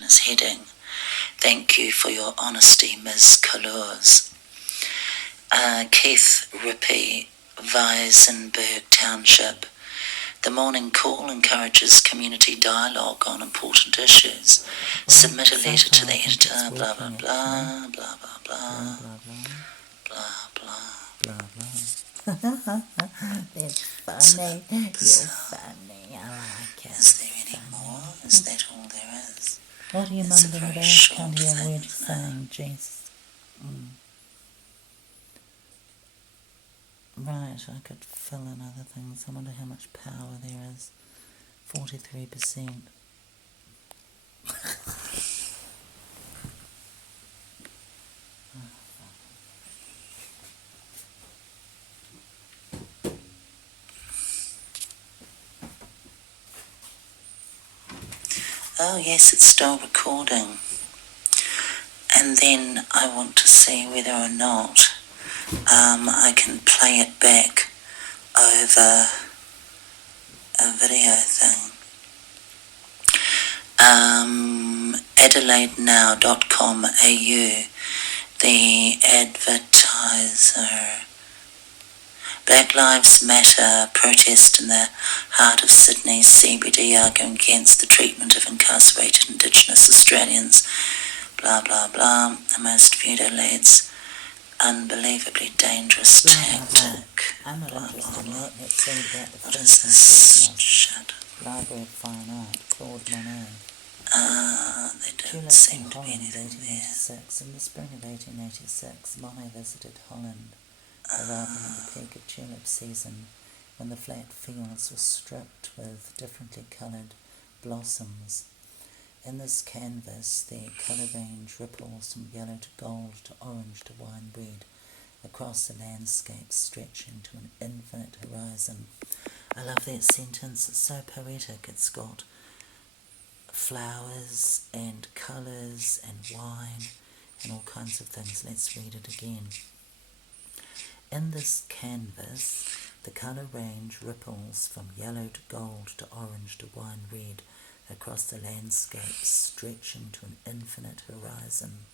His heading, "Thank you for your honesty, Ms. Colours." Keith Rippey, Weisenberg Township. The Morning Call encourages community dialogue on important issues. Submit a letter to the editor, blah, blah, blah, blah, blah, blah, blah, blah, blah. That's funny. You're funny. I like it. Is there any more? Is that all there is? What are you mumbling about? Can't hear a word you're saying, Jess. Right, I could fill in other things. I wonder how much power there is. 43%. Oh yes, it's still recording. And then I want to see whether or not I can play it back over a video thing. AdelaideNow.com.au, the advertiser. Black Lives Matter protest in the heart of Sydney's CBD arguing against the treatment of incarcerated Indigenous Australians. Blah, blah, blah. The most viewed Adelaide's unbelievably dangerous tactic. I'm not interested in that. Let's see about the What is this? Shut up. Library of Fine Art, Claude Monet. They don't seem to be anything there. In the spring of 1886, Monet visited Holland, arriving at the peak of tulip season when the flat fields were stripped with differently coloured blossoms. In this canvas, the colour range ripples from yellow to gold to orange to wine red across the landscape stretching to an infinite horizon. I love that sentence. It's so poetic. It's got flowers and colours and wine and all kinds of things. Let's read it again. In this canvas, the colour range ripples from yellow to gold to orange to wine red across the landscape stretching to an infinite horizon.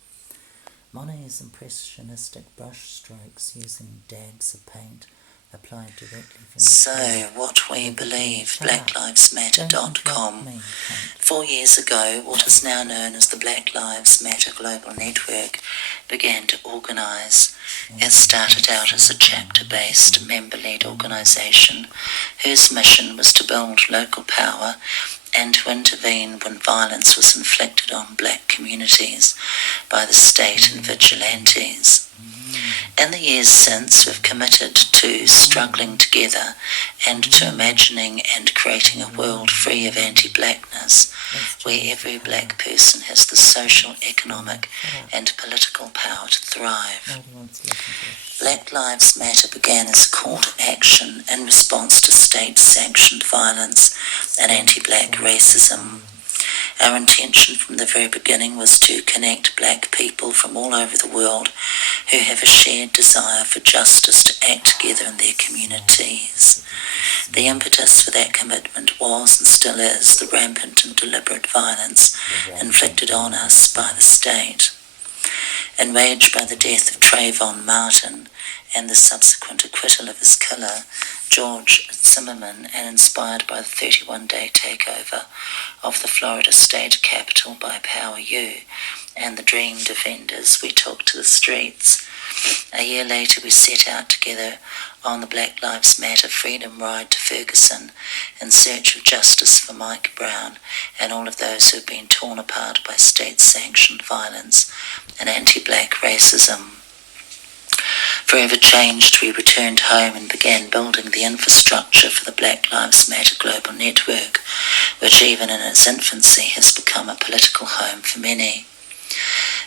Monet's impressionistic brushstrokes using dabs of paint applied directly from the So, what we believe, BlackLivesMatter.com. 4 years ago, what is now known as the Black Lives Matter Global Network began to organise. It started out as a chapter-based, member-led organisation whose mission was to build local power and to intervene when violence was inflicted on black communities by the state and vigilantes. In the years since, we've committed to struggling together and to imagining and creating a world free of anti-blackness, where every black person has the social, economic and political power to thrive. Black Lives Matter began as a call to action in response to state-sanctioned violence and anti-black racism. Our intention from the very beginning was to connect black people from all over the world who have a shared desire for justice to act together in their communities. The impetus for that commitment was and still is the rampant and deliberate violence inflicted on us by the state. Enraged by the death of Trayvon Martin and the subsequent acquittal of his killer, George Zimmerman, and inspired by the 31-day takeover of the Florida state capitol by Power U and the Dream Defenders, we took to the streets. A year later, we set out together on the Black Lives Matter Freedom Ride to Ferguson in search of justice for Mike Brown and all of those who have been torn apart by state-sanctioned violence and anti-black racism. Forever changed, we returned home and began building the infrastructure for the Black Lives Matter Global Network, which even in its infancy has become a political home for many.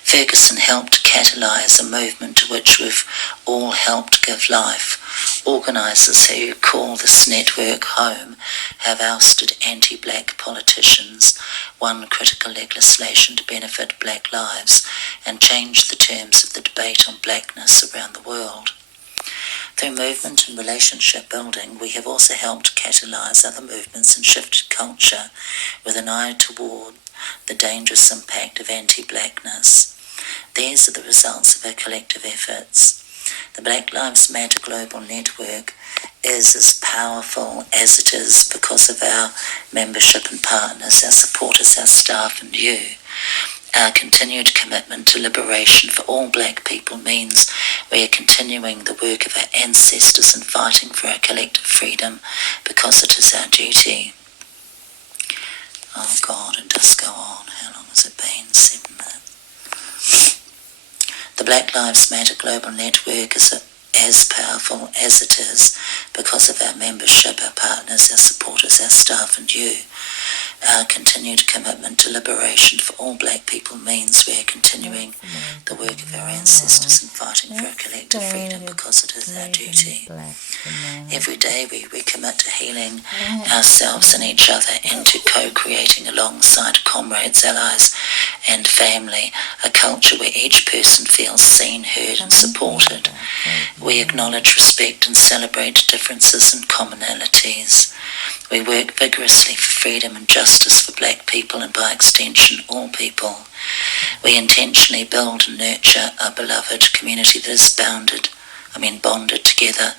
Ferguson helped catalyse a movement to which we've all helped give life. Organisers who call this network home have ousted anti-black politicians, won critical legislation to benefit black lives, and changed the terms of the debate on blackness around the world. Through movement and relationship building, we have also helped catalyse other movements and shifted culture with an eye toward the dangerous impact of anti-blackness. These are the results of our collective efforts. The Black Lives Matter Global Network is as powerful as it is because of our membership and partners, our supporters, our staff and you. Our continued commitment to liberation for all black people means we are continuing the work of our ancestors and fighting for our collective freedom because it is our duty. Oh God, it does go on. How long has it been? 7 minutes. The Black Lives Matter Global Network is as powerful as it is because of our membership, our partners, our supporters, our staff and you. Our continued commitment to liberation for all black people means we are continuing the work of our ancestors and fighting for our collective freedom because it is our duty. Every day we recommit to healing ourselves and each other and to co-creating alongside comrades, allies and family, a culture where each person feels seen, heard and supported. We acknowledge, respect and celebrate differences and commonalities. We work vigorously for freedom and justice for black people and by extension all people. We intentionally build and nurture a beloved community that is bonded together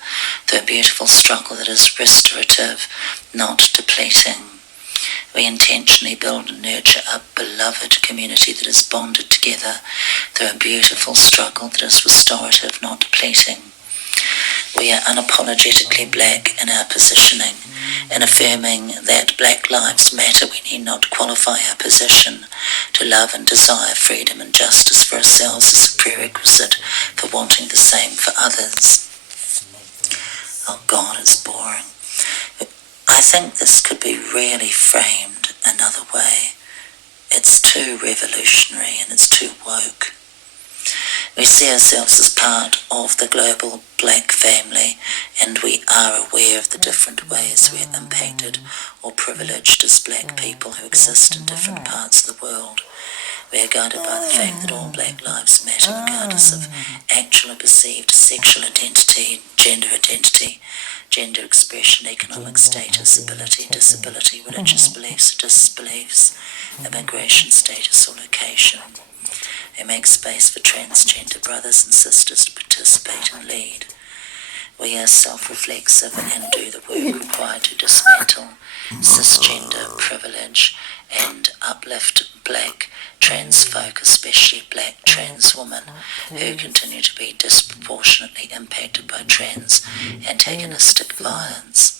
through a beautiful struggle that is restorative, not depleting. We intentionally build and nurture a beloved community that is bonded together through a beautiful struggle that is restorative, not depleting. We are unapologetically black in our positioning, in affirming that black lives matter. We need not qualify our position to love and desire freedom and justice for ourselves as a prerequisite for wanting the same for others. Oh God, it's boring. I think this could be really framed another way. It's too revolutionary and it's too woke. We see ourselves as part of the global black family and we are aware of the different ways we are impacted or privileged as black people who exist in different parts of the world. We are guided by the fact that all black lives matter regardless of actual or perceived sexual identity, gender expression, economic status, ability, disability, religious beliefs or disbeliefs, immigration status or location. We make space for transgender brothers and sisters to participate and lead. We are self-reflexive and do the work required to dismantle cisgender privilege and uplift black trans folk, especially black trans women, who continue to be disproportionately impacted by trans antagonistic violence.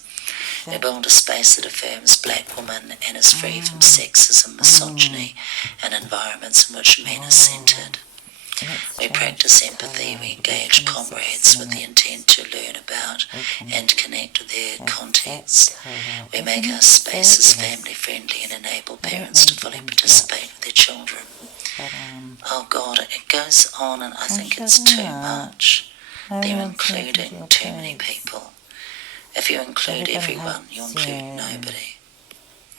We build a space that affirms black women and is free from sexism, misogyny and environments in which men are centred. We practice empathy, we engage comrades with the intent to learn about and connect with their contexts. We make our spaces family friendly and enable parents to fully participate with their children. Oh God, it goes on and I think it's too much. They're including too many people. If you include everyone, you include nobody.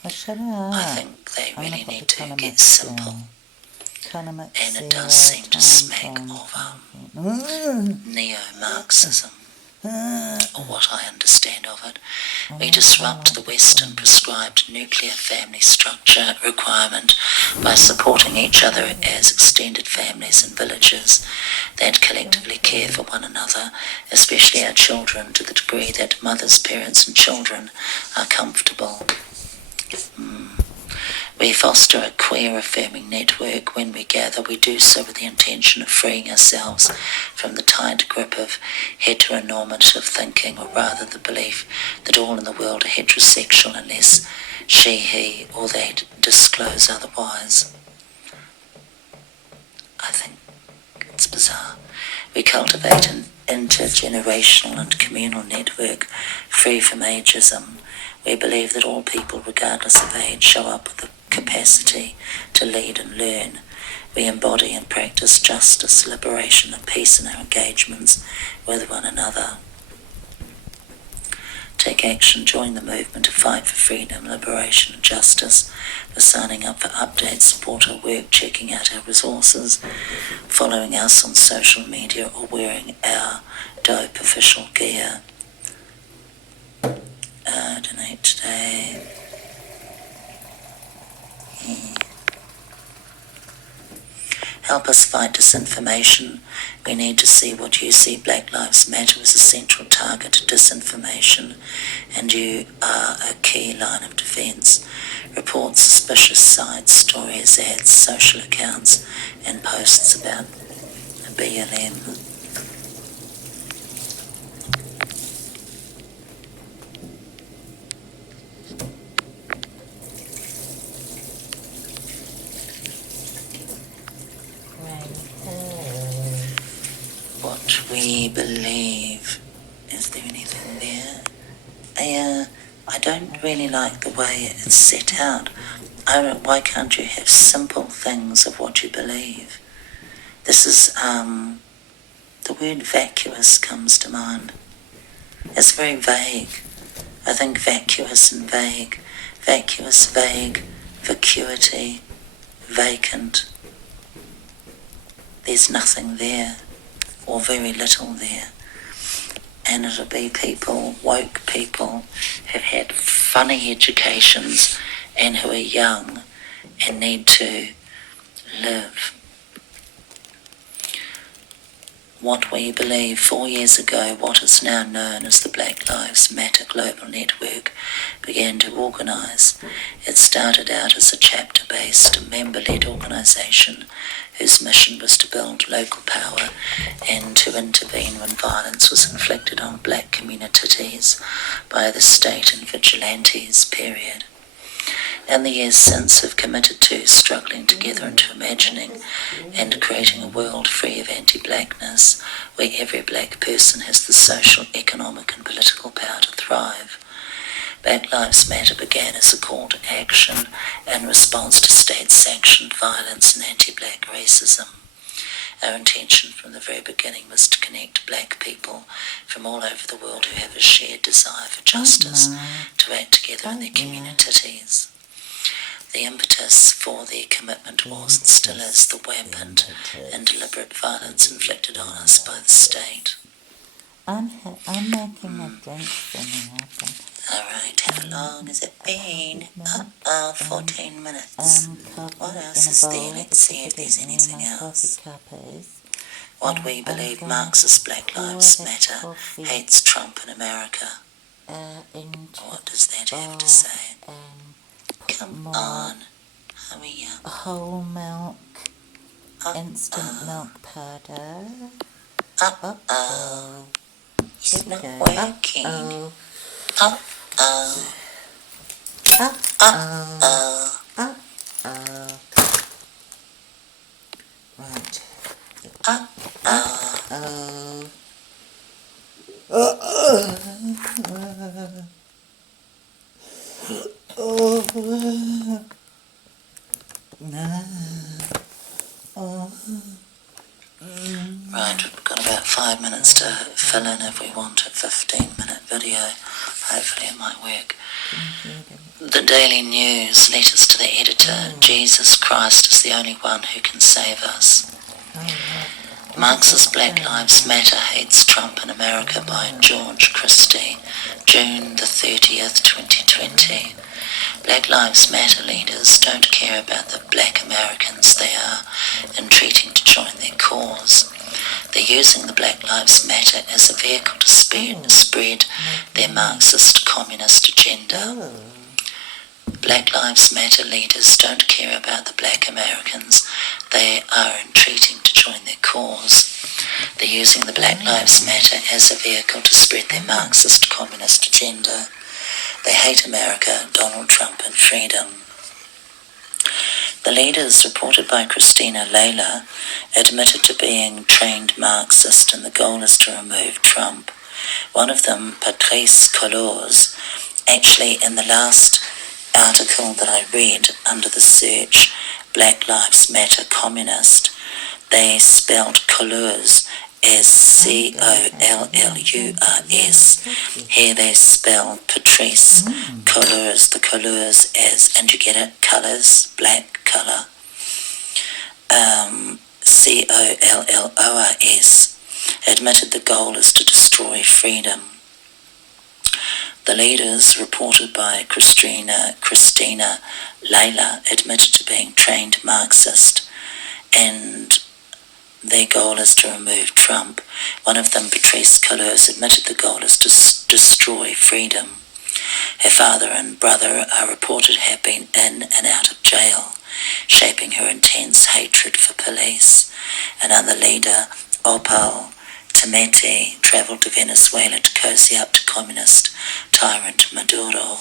I think they really need to get simple. And it does seem to smack of neo-Marxism, or what I understand of it. We disrupt the Western prescribed nuclear family structure requirement by supporting each other as extended families and villages that collectively care for one another, especially our children, to the degree that mothers, parents and children are comfortable. We foster a queer affirming network. When we gather, we do so with the intention of freeing ourselves from the tight grip of heteronormative thinking, or rather the belief that all in the world are heterosexual unless she, he, or they disclose otherwise. I think it's bizarre. We cultivate an intergenerational and communal network free from ageism. We believe that all people, regardless of age, show up with the capacity to lead and learn. We embody and practice justice, liberation and peace in our engagements with one another. Take action, join the movement to fight for freedom, liberation and justice, for signing up for updates, support our work, checking out our resources, following us on social media or wearing our dope official gear. Donate today. Help us fight disinformation. We need to see what you see. Black Lives Matter is a central target to disinformation, and you are a key line of defence. Report suspicious sites, stories, ads, social accounts, and posts about BLM. What we believe. Is there anything there? I don't really like the way it's set out. Why can't you have simple things of what you believe? This is, the word vacuous comes to mind. It's very vague. I think vacuous and vague. Vacuous, vague, vacuity, vacant. There's nothing there, or very little there. And it'll be people, woke people, who've had funny educations and who are young and need to live. What we believe 4 years ago, what is now known as the Black Lives Matter Global Network began to organise. It started out as a chapter-based, member-led organisation whose mission was to build local power and to intervene when violence was inflicted on black communities by the state and vigilantes, period. And the years since have committed to struggling together into imagining and creating a world free of anti-blackness, where every black person has the social, economic and political power to thrive. Black Lives Matter began as a call to action in response to state-sanctioned violence and anti-black racism. Our intention from the very beginning was to connect black people from all over the world who have a shared desire for justice to act together in their communities. The impetus for their commitment was and still is the rampant and deliberate violence inflicted on us by the state. I'm making a drink for me, I think. Alright, how long has it been? 14 minutes. What else is there? Let's see if there's anything else. What we believe Marxist Black Lives Matter hates Trump in America. What does that have to say? Come on, hurry up. Whole milk, instant milk powder. Uh-oh. It's not working. Uh-oh. Right. Right, we've got about 5 minutes to fill in if we want a 15-minute video. Hopefully it might work. The Daily News, letters to the editor. Jesus Christ is the only one who can save us. Marxist Black Lives Matter hates Trump in America by George Christie, June the 30th, 2020. Black Lives Matter leaders don't care about the black Americans they are entreating to join their cause. They're using the Black Lives Matter as a vehicle to spread their Marxist communist agenda. Black Lives Matter leaders don't care about the black Americans they are entreating to join their cause. They're using the Black Lives Matter as a vehicle to spread their Marxist communist agenda. They hate America, Donald Trump and freedom. The leaders, reported by Christina Layla, admitted to being trained Marxist, and the goal is to remove Trump. One of them, Patrice Colors, actually in the last article that I read under the search Black Lives Matter Communist, they spelled Colors as Collurs. Here they spell Patrice Collurs, the Collurs as, and you get it, colours, black colour. Collors admitted the goal is to destroy freedom. The leaders, reported by Christina Layla, admitted to being trained Marxist, and their goal is to remove Trump. One of them, Patrice Collurs, admitted the goal is to destroy freedom. Her father and brother are reported to have been in and out of jail, shaping her intense hatred for police. Another leader, Opal Tometi, travelled to Venezuela to cozy up to communist tyrant Maduro.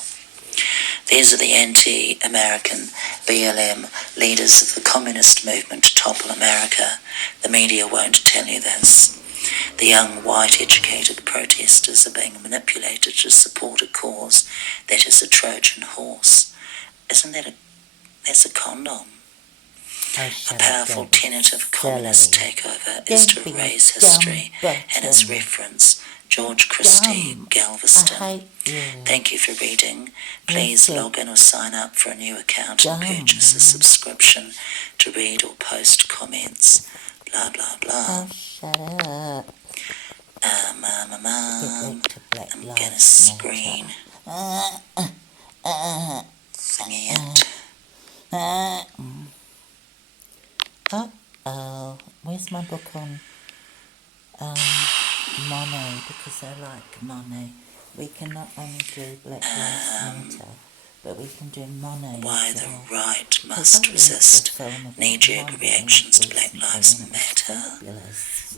These are the anti-American BLM leaders of the communist movement to topple America. The media won't tell you this. The young, white, educated protesters are being manipulated to support a cause that is a Trojan horse. Isn't that that's a condom? A powerful tenet of communist takeover is to erase history and its reference. George Christie, Galveston. Thank you for reading. Please log in or sign up for a new account and purchase a subscription to read or post comments. Blah, blah, blah. Shut up. I'm gonna screen. Singing it. Uh-oh. Where's my book on Monet? Because I like Monet. We can not only do Black Lives Matter, but we can do Monet. Why as the well. right must resist knee-jerk reactions to Black Lives Matter.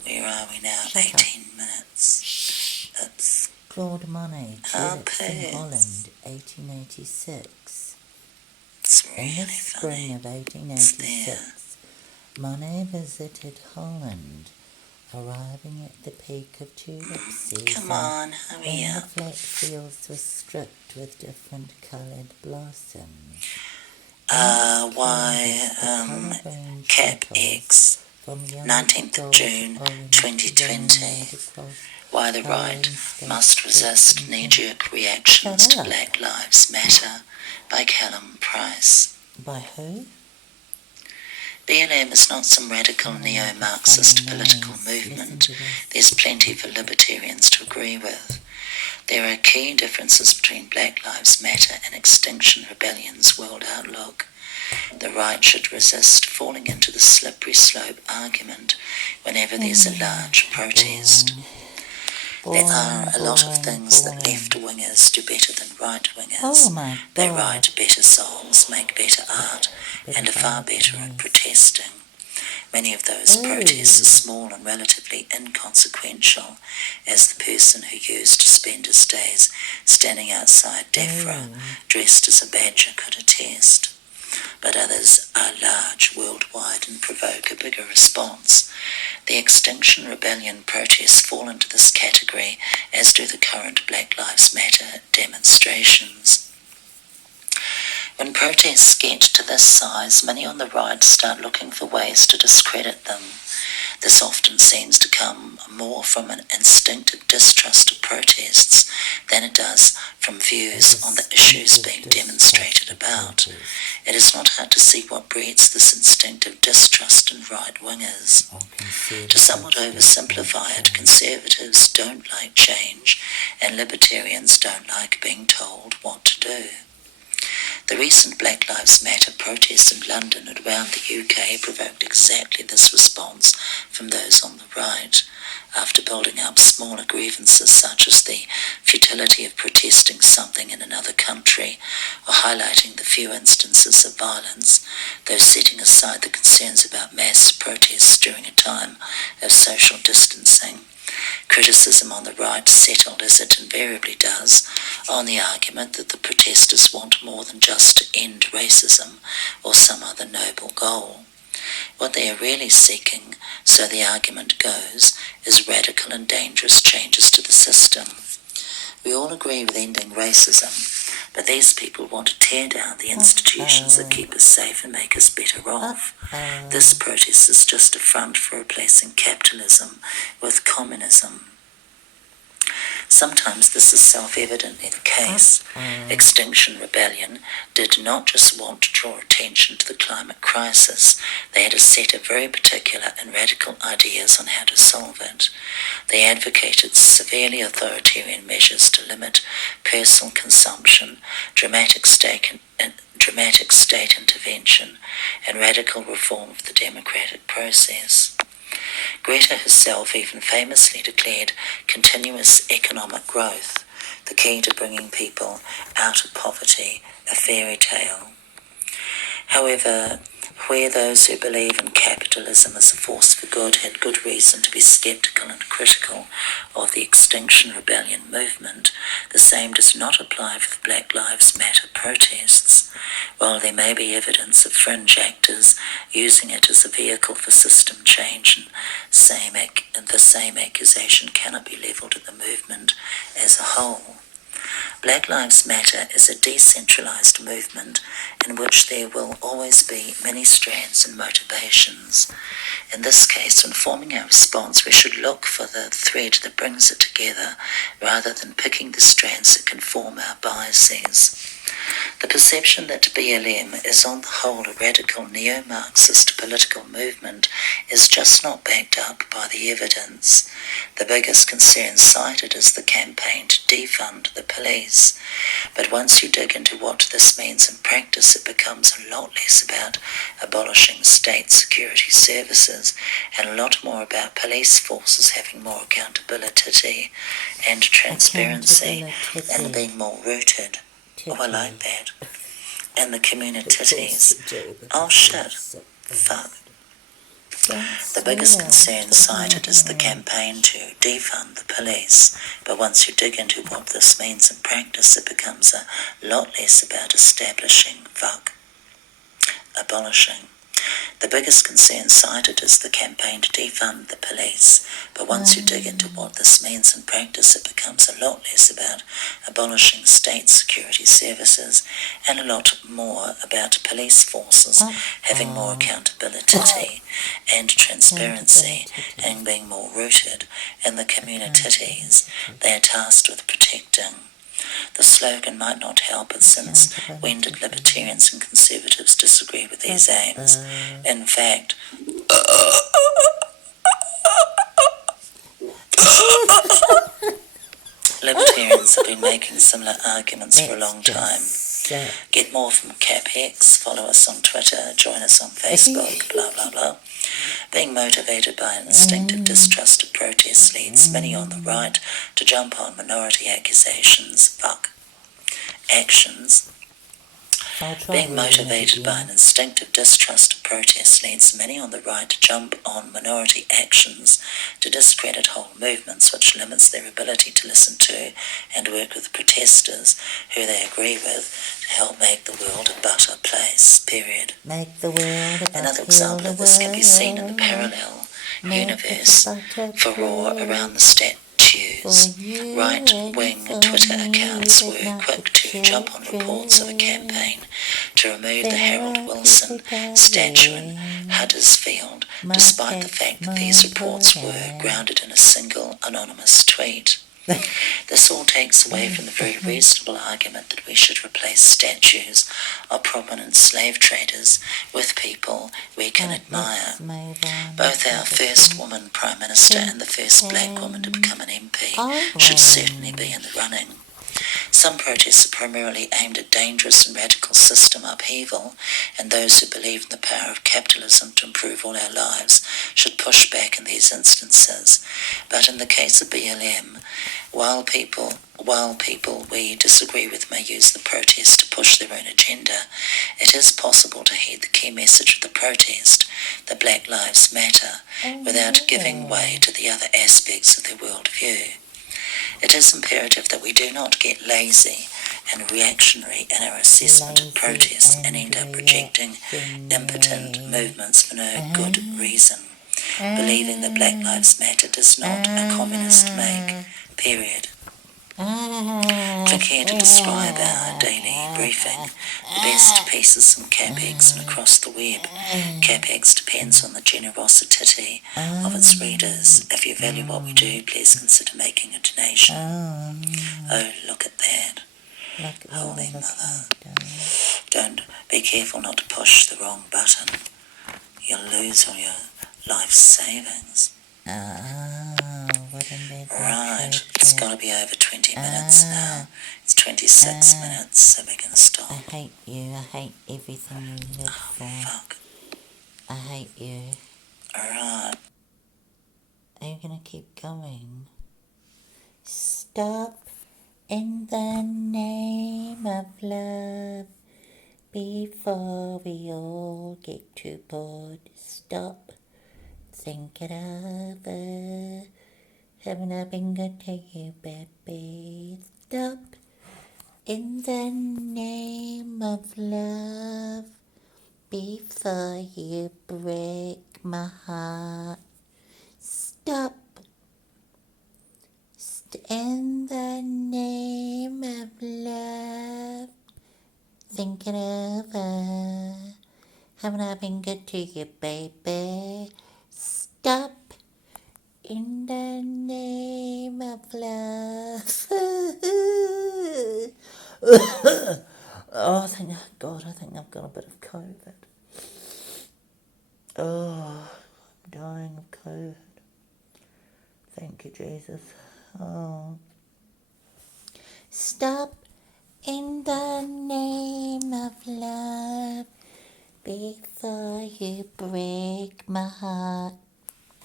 Where are we now? 18 minutes. Oops. Claude Monet, tulips in Holland, 1886. It's In really the spring of 1886, Monet visited Holland, arriving at the peak of tulip season. Come on, hurry when the up. flat fields were stripped with different coloured blossoms. Cap X, 19th of June 2020. Why the right must resist knee-jerk reactions to Black Lives Matter by Callum Price. By who? BLM is not some radical neo-Marxist political movement. There's plenty for libertarians to agree with. There are key differences between Black Lives Matter and Extinction Rebellion's world outlook. The right should resist falling into the slippery slope argument whenever there's a large protest. There are a lot of things that left-wingers do better than right-wingers. Oh my God. They write better songs, make better art, and are far better at protesting. Many of those protests are small and relatively inconsequential, as the person who used to spend his days standing outside DEFRA dressed as a badger could attest. But others are large worldwide and provoke a bigger response. The Extinction Rebellion protests fall into this category, as do the current Black Lives Matter demonstrations. When protests get to this size, many on the right start looking for ways to discredit them. This often seems to come more from an instinctive distrust of protests than it does from views on the issues being demonstrated about. It is not hard to see what breeds this instinctive distrust in right-wingers. To somewhat oversimplify it, conservatives don't like change, and libertarians don't like being told what to do. The recent Black Lives Matter protests in London and around the UK provoked exactly this response from those on the right. After building up smaller grievances such as the futility of protesting something in another country or highlighting the few instances of violence, though setting aside the concerns about mass protests during a time of social distancing, criticism on the right settled, as it invariably does, on the argument that the protesters want more than just to end racism or some other noble goal. What they are really seeking, so the argument goes, is radical and dangerous changes to the system. We all agree with ending racism, But these people want to tear down the institutions that keep us safe and make us better off. This protest is just a front for replacing capitalism with communism. Sometimes this is self-evidently the case. Extinction Rebellion did not just want to draw attention to the climate crisis. They had a set of very particular and radical ideas on how to solve it. They advocated severely authoritarian measures to limit personal consumption, dramatic state intervention, and radical reform of the democratic process. Greta herself even famously declared continuous economic growth, the key to bringing people out of poverty, a fairy tale. However, where those who believe in capitalism as a force for good had good reason to be sceptical and critical of the Extinction Rebellion movement, the same does not apply for the Black Lives Matter protests. While there may be evidence of fringe actors using it as a vehicle for system change, and the same accusation cannot be levelled at the movement as a whole. Black Lives Matter is a decentralised movement in which there will always be many strands and motivations. In this case, when forming our response, we should look for the thread that brings it together rather than picking the strands that can form our biases. The perception that BLM is on the whole a radical neo-Marxist political movement is just not backed up by the evidence. The biggest concern cited is the campaign to defund the police. But once you dig into what this means in practice, it becomes a lot less about abolishing state security services and a lot more about police forces having more accountability and transparency and being more rooted. Oh, I like that. And the communities. Oh, shit. Fuck. The biggest concern cited is the campaign to defund the police, but once you dig into what this means in practice, it becomes a lot less about abolishing. The biggest concern cited is the campaign to defund the police, but once you dig into what this means in practice, it becomes a lot less about abolishing state security services and a lot more about police forces having more accountability and transparency and being more rooted in the communities they are tasked with protecting. The slogan might not help, but since when did libertarians and conservatives disagree with these aims? In fact, libertarians have been making similar arguments for a long time. Get more from CapX, follow us on Twitter, join us on Facebook, blah blah blah. Being motivated by an instinctive distrust of protest leads many on the right to jump on minority actions. Being motivated by an instinctive distrust of protest leads many on the right to jump on minority actions to discredit whole movements, which limits their ability to listen to and work with protesters who they agree with to help make the world a better place, period. Another example of this can be seen in the parallel universe for Raw around the statues. Right-wing Twitter accounts were quick to jump on reports of a campaign to remove the Harold Wilson statue in Huddersfield, despite the fact that these reports were grounded in a single anonymous tweet. This all takes away from the very reasonable argument that we should replace statues of prominent slave traders with people we can admire. Both our first woman Prime Minister and the first black woman to become an MP should certainly be in the running. Some protests are primarily aimed at dangerous and radical system upheaval, and those who believe in the power of capitalism to improve all our lives should push back in these instances. But in the case of BLM, while people we disagree with may use the protest to push their own agenda, it is possible to heed the key message of the protest, that Black Lives Matter, without giving way to the other aspects of their worldview. It is imperative that we do not get lazy and reactionary in our assessment of protests and end up rejecting impotent movements for no good reason, believing that Black Lives Matter does not a communist make, period. Click here to describe our daily briefing. The best pieces from CapEx and across the web. CapEx depends on the generosity of its readers. If you value what we do, please consider making a donation. Oh, look at that. Holy Mother. Don't be careful not to push the wrong button. You'll lose all your life savings. Right, it's got to be over 20 minutes now. It's 26 minutes, so we can stop. I hate you. I hate everything you live for. Fuck. I hate you. Alright. Are you gonna keep going? Stop in the name of love before we all get too bored. Stop. Think it over. Haven't I been good to you, baby? Stop. In the name of love, before you break my heart. Stop. In the name of love, think it over. Haven't I been good to you, baby? Stop. In the name of love. Oh, thank God, I think I've got a bit of COVID. Oh, I'm dying of COVID. Thank you, Jesus. Oh. Stop in the name of love before you break my heart.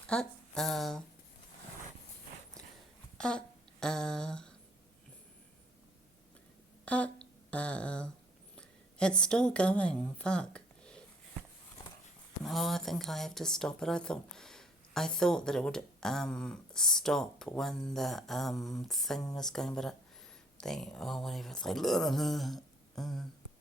Uh-oh. Uh-oh. Uh-oh. It's still going. Fuck. Oh, I think I have to stop it. I thought that it would stop when the thing was going, but whatever. It's like